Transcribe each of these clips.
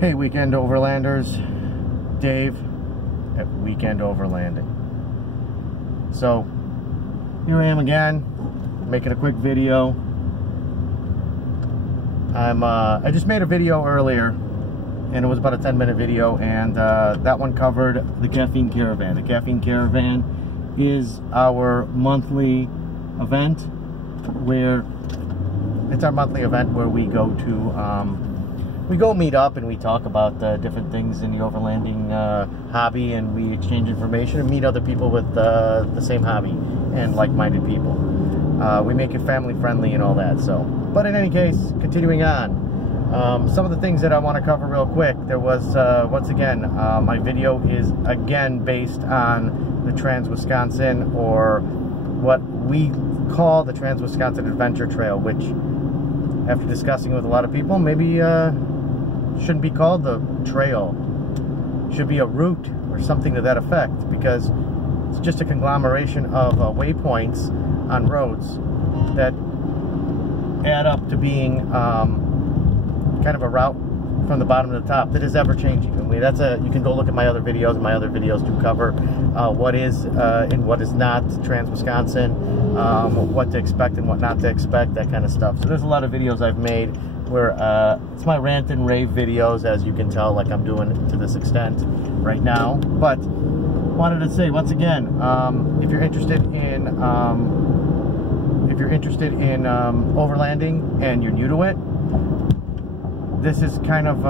Hey Weekend Overlanders, Dave at Weekend Overlanding. So here I am again, making a quick video. I just made a video earlier, and it was about a 10-minute video, and that one covered the Caffeine Caravan. The Caffeine Caravan is our monthly event where we go to we go meet up and we talk about different things in the overlanding hobby, and we exchange information and meet other people with the same hobby and like-minded people. We make it family friendly and all that. So, but in any case, continuing on, some of the things that I want to cover real quick. There was once again, my video is again based on the Trans-Wisconsin, or what we call the Trans-Wisconsin Adventure Trail, which, after discussing with a lot of people, maybe shouldn't be called the trail. Should be a route or something to that effect, because it's just a conglomeration of waypoints on roads that add up to being kind of a route from the bottom to the top that is ever changing. I mean, you can go look at my other videos, and my other videos do cover what is and what is not Trans-Wisconsin, what to expect and what not to expect, that kind of stuff. So there's a lot of videos I've made where it's my rant and rave videos, as you can tell, like I'm doing to this extent right now. But wanted to say once again, if you're interested in overlanding and you're new to it, this is kind of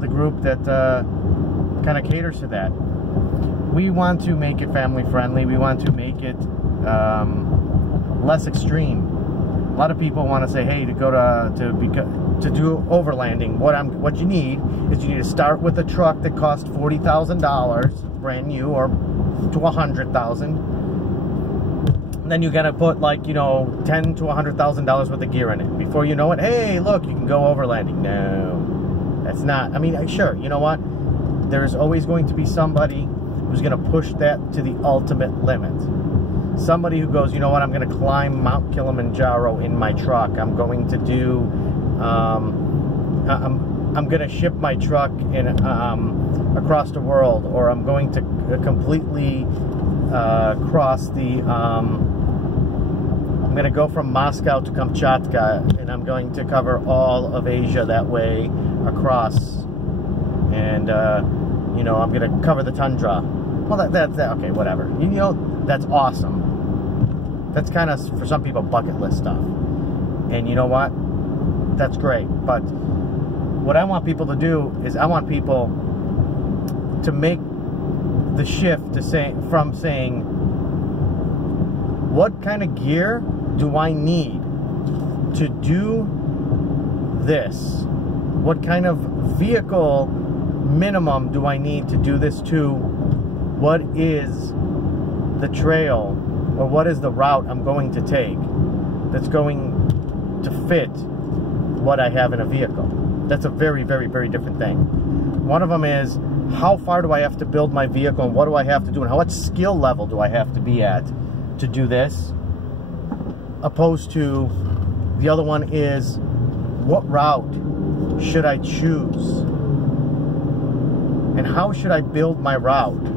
the group that kind of caters to that. We want to make it family friendly. We want to make it less extreme. A lot of people want to say, hey, to do overlanding, what you need is you need to start with a truck that costs $40,000 brand new, or to $100,000. Then you gotta put, like, you know, $10,000 to $100,000 worth of gear in it. Before you know it, hey, look, you can go overlanding. No, that's not. I mean, sure, you know what? There's always going to be somebody who's gonna push that to the ultimate limit. Somebody who goes, you know what, I'm going to climb Mount Kilimanjaro in my truck. I'm going to do, I'm going to ship my truck in across the world, or I'm going to completely cross the, I'm going to go from Moscow to Kamchatka, and I'm going to cover all of Asia that way across, and you know, I'm going to cover the tundra. Well, that's okay, whatever. You know, that's awesome. That's kind of, for some people, bucket list stuff. And you know what? That's great. But what I want people to do is, I want people to make the shift to from saying, what kind of gear do I need to do this? What kind of vehicle minimum do I need to do this to? What is the trail, or what is the route I'm going to take that's going to fit what I have in a vehicle? That's a very, very, very different thing. One of them is, how far do I have to build my vehicle, and what do I have to do, and how much skill level do I have to be at to do this? Opposed to the other one is, what route should I choose? And how should I build my route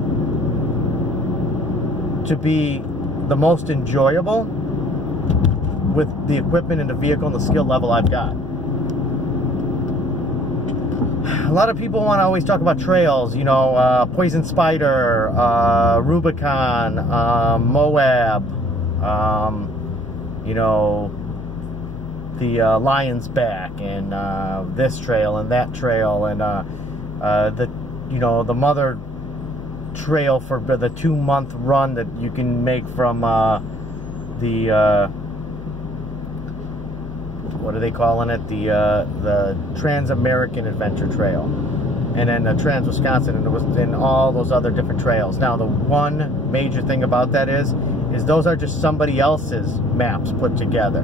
to be the most enjoyable with the equipment and the vehicle and the skill level I've got? A lot of people want to always talk about trails, you know, Poison Spider, Rubicon, Moab, you know, the Lion's Back, and this trail and that trail, and you know, the mother trail for the 2-month run that you can make from the what are they calling it, the Trans-American Adventure Trail, and then the Trans-Wisconsin, and all those other different trails. Now, the one major thing about that is those are just somebody else's maps put together.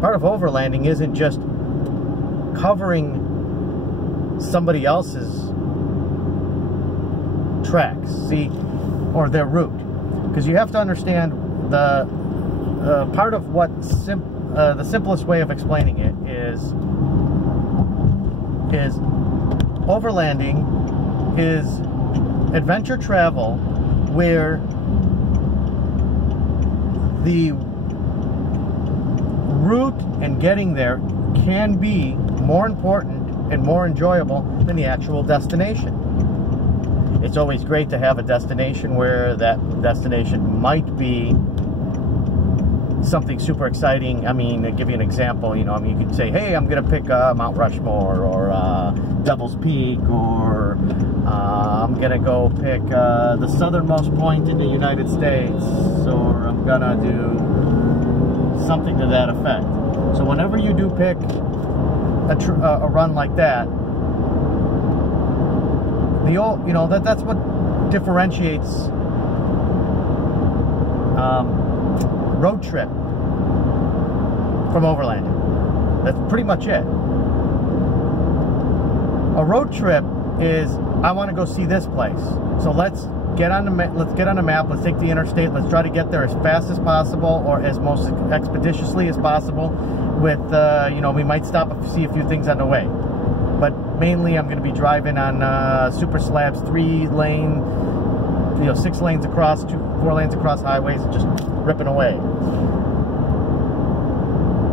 Part of overlanding isn't just covering somebody else's tracks, see, or their route, because you have to understand the part of what the simplest way of explaining it is, is overlanding is adventure travel where the route and getting there can be more important and more enjoyable than the actual destination. It's always great to have a destination where that destination might be something super exciting. I mean, to give you an example, you know, I mean, you could say, hey, I'm going to pick Mount Rushmore or Devil's Peak, or I'm going to go pick the southernmost point in the United States, or I'm going to do something to that effect. So whenever you do pick a run like that, you know, that's what differentiates road trip from overlanding. That's pretty much it. A road trip is, I want to go see this place, so let's get on the map. Let's take the interstate. Let's try to get there as fast as possible, or as most expeditiously as possible. With you know, we might stop and see a few things on the way, but mainly I'm going to be driving on super slabs, 3-lane, you know, 6 lanes across, 4 lanes across highways, just ripping away.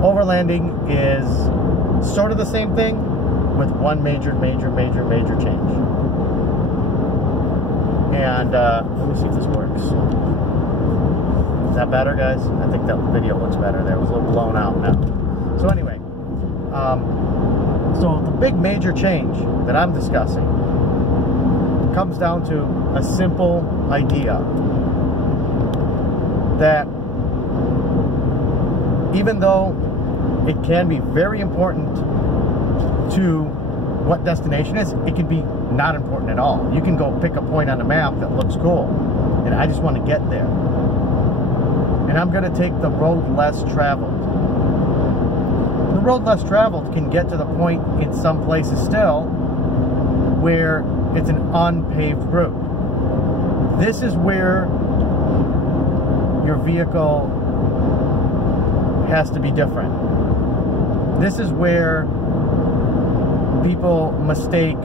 Overlanding is sort of the same thing, with one major change. And let me see if this works. Is that better, guys? I think that video looks better there. It was a little blown out now. So anyway, so the big major change that I'm discussing comes down to a simple idea that even though it can be very important to what destination is, it can be not important at all. You can go pick a point on the map that looks cool, and I just want to get there. And I'm going to take the road less traveled. The road less traveled can get to the point in some places still where it's an unpaved route. This is where your vehicle has to be different. This is where people mistake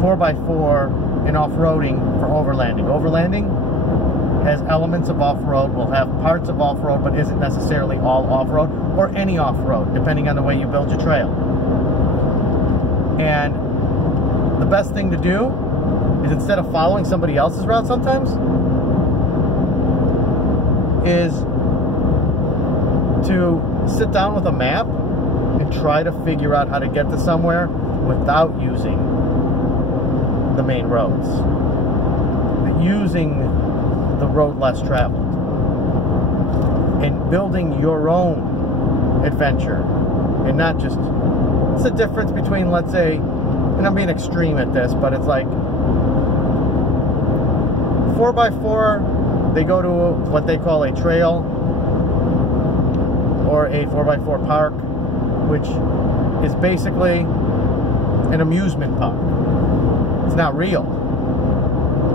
4x4 and off-roading for overlanding. Overlanding has elements of off-road, will have parts of off-road, but isn't necessarily all off-road, or any off-road, depending on the way you build your trail. And the best thing to do is, instead of following somebody else's route sometimes, is to sit down with a map and try to figure out how to get to somewhere without using the main roads, using the road less traveled, and building your own adventure, and not just, it's the difference between, let's say, and I'm being extreme at this, but it's like 4x4, they go to what they call a trail or a 4x4 park, which is basically an amusement park. It's not real.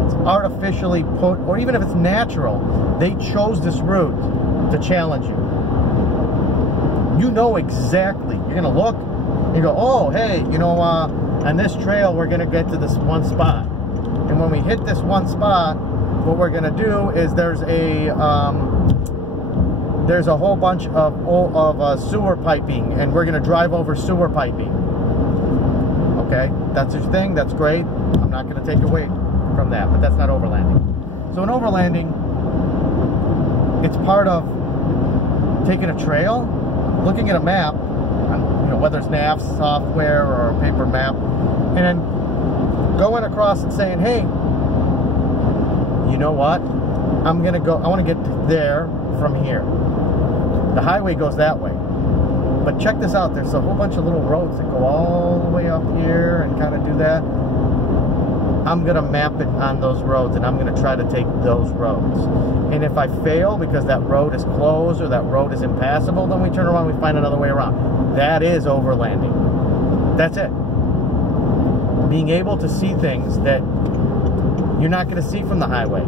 It's artificially put, or even if it's natural, they chose this route to challenge you. You know exactly. You're going to look, you go, oh, hey, you know, on this trail, we're going to get to this one spot. And when we hit this one spot, what we're going to do is there's a whole bunch of sewer piping, and we're going to drive over sewer piping. Okay, that's your thing, that's great. I'm not going to take away from that, but that's not overlanding. So in overlanding, it's part of taking a trail, looking at a map, you know, whether it's nav software or a paper map, and then going across and saying, hey, you know what? I want to get there from here. The highway goes that way. But check this out, there's a whole bunch of little roads that go all the way up here and kind of do that. I'm going to map it on those roads, and I'm going to try to take those roads. And if I fail because that road is closed or that road is impassable, then we turn around and we find another way around. That is overlanding. That's it. Being able to see things that you're not going to see from the highway.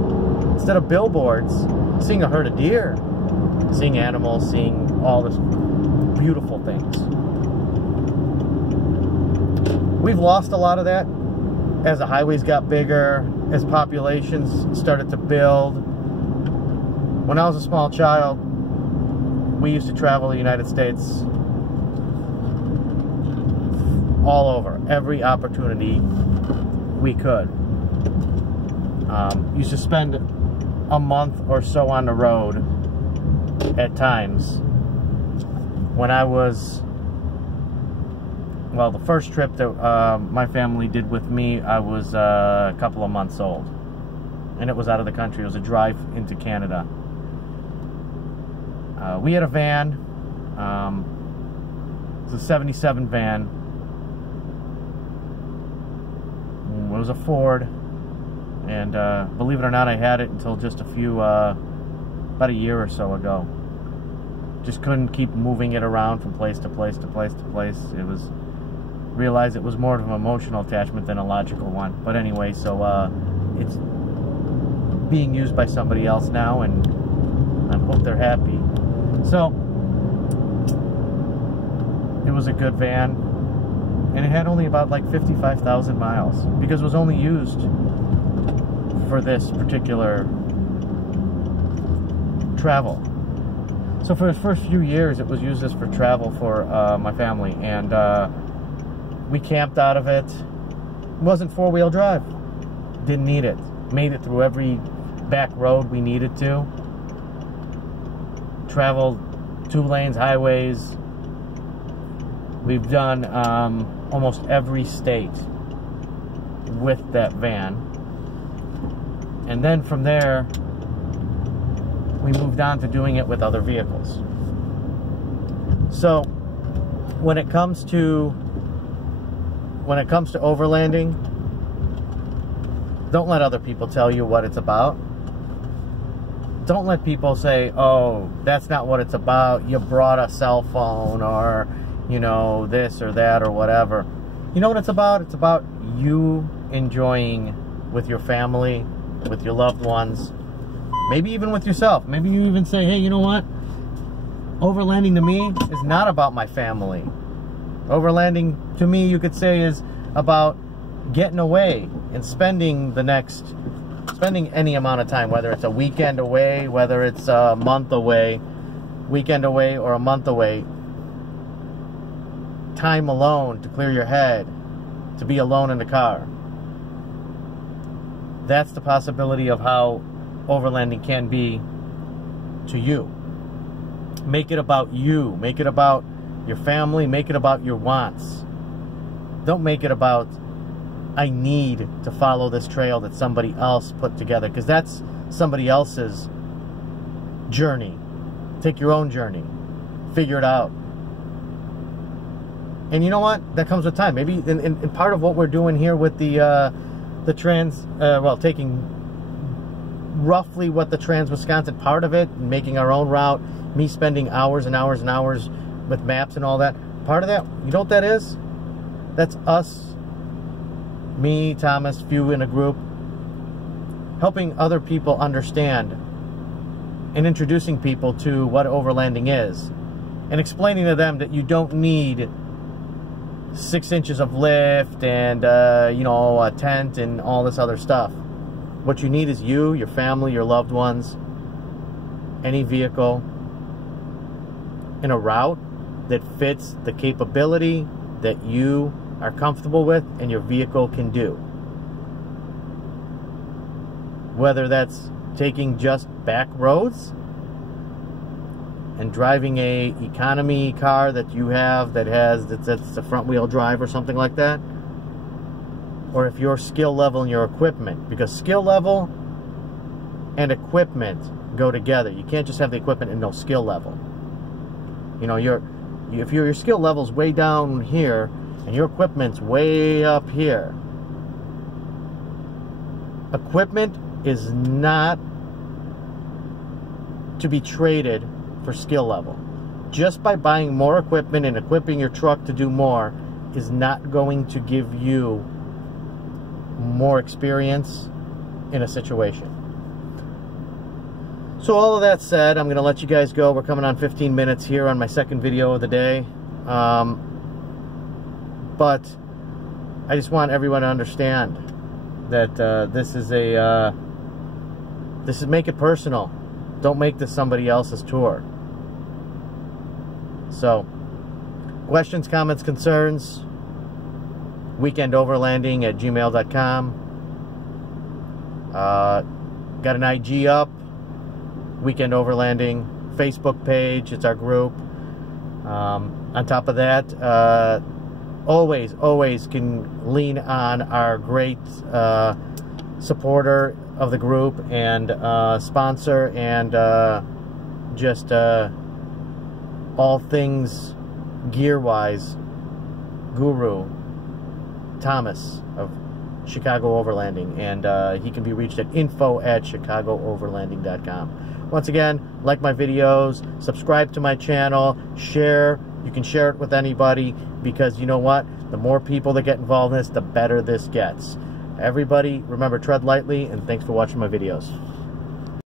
Instead of billboards, seeing a herd of deer, seeing animals, seeing all this beautiful things. We've lost a lot of that as the highways got bigger, as populations started to build. When I was a small child, we used to travel the United States all over, every opportunity we could. Used to spend a month or so on the road at times. When I was, well, the first trip that my family did with me, I was a couple of months old. And it was out of the country. It was a drive into Canada. We had a van. It was a 77 van. It was a Ford. And believe it or not, I had it until just about a year or so ago. Just couldn't keep moving it around from place to place to place to place. Realized it was more of an emotional attachment than a logical one. But anyway, so it's being used by somebody else now, and I hope they're happy. So it was a good van, and it had only about like 55,000 miles because it was only used for this particular travel. So for the first few years, it was used as for travel for my family, and we camped out of it. It wasn't four-wheel drive. Didn't need it. Made it through every back road we needed to. Traveled 2 lanes, highways. We've done almost every state with that van. And then from there, we moved on to doing it with other vehicles. So when it comes to overlanding, don't let other people tell you what it's about. Don't let people say, oh, that's not what it's about. You brought a cell phone, or, you know, this or that or whatever. You know what it's about? It's about you enjoying with your family, with your loved ones, maybe even with yourself. Maybe you even say, hey, you know what? Overlanding to me is not about my family. Overlanding to me, you could say, is about getting away and spending any amount of time, whether it's a weekend away, whether it's a month away, weekend away or a month away. Time alone to clear your head, to be alone in the car. That's the possibility of how overlanding can be to you. Make it about you. Make it about your family. Make it about your wants. Don't make it about, I need to follow this trail that somebody else put together, because that's somebody else's journey. Take your own journey. Figure it out. And you know what? That comes with time. Maybe in part of what we're doing here with the taking roughly what the Trans-Wisconsin part of it, and making our own route, me spending hours and hours and hours with maps and all that. Part of that, you know what that is? That's us, me, Thomas, few in a group, helping other people understand and introducing people to what overlanding is, and explaining to them that you don't need 6 inches of lift and you know, a tent and all this other stuff. What you need is you, your family, your loved ones, any vehicle, in a route that fits the capability that you are comfortable with and your vehicle can do. Whether that's taking just back roads and driving a economy car that you have that's a front wheel drive or something like that, or if your skill level and your equipment, because skill level and equipment go together. You can't just have the equipment and no skill level. You know, if your skill level's way down here and your equipment's way up here, equipment is not to be traded for skill level. Just by buying more equipment and equipping your truck to do more is not going to give you more experience in a situation. So all of that said, I'm going to let you guys go. We're coming on 15 minutes here on my second video of the day. But I just want everyone to understand that this is make it personal. Don't make this somebody else's tour. So, questions, comments, concerns, weekendoverlanding@gmail.com. Got an IG up, Weekend Overlanding, Facebook page, it's our group. On top of that, always can lean on our great supporter of the group and sponsor and just all things gear-wise guru, Thomas of Chicago Overlanding, and he can be reached at info@chicagooverlanding.com. Once again, like my videos, subscribe to my channel, share. You can share it with anybody, because you know what? The more people that get involved in this, the better this gets. Everybody, remember, tread lightly, and thanks for watching my videos.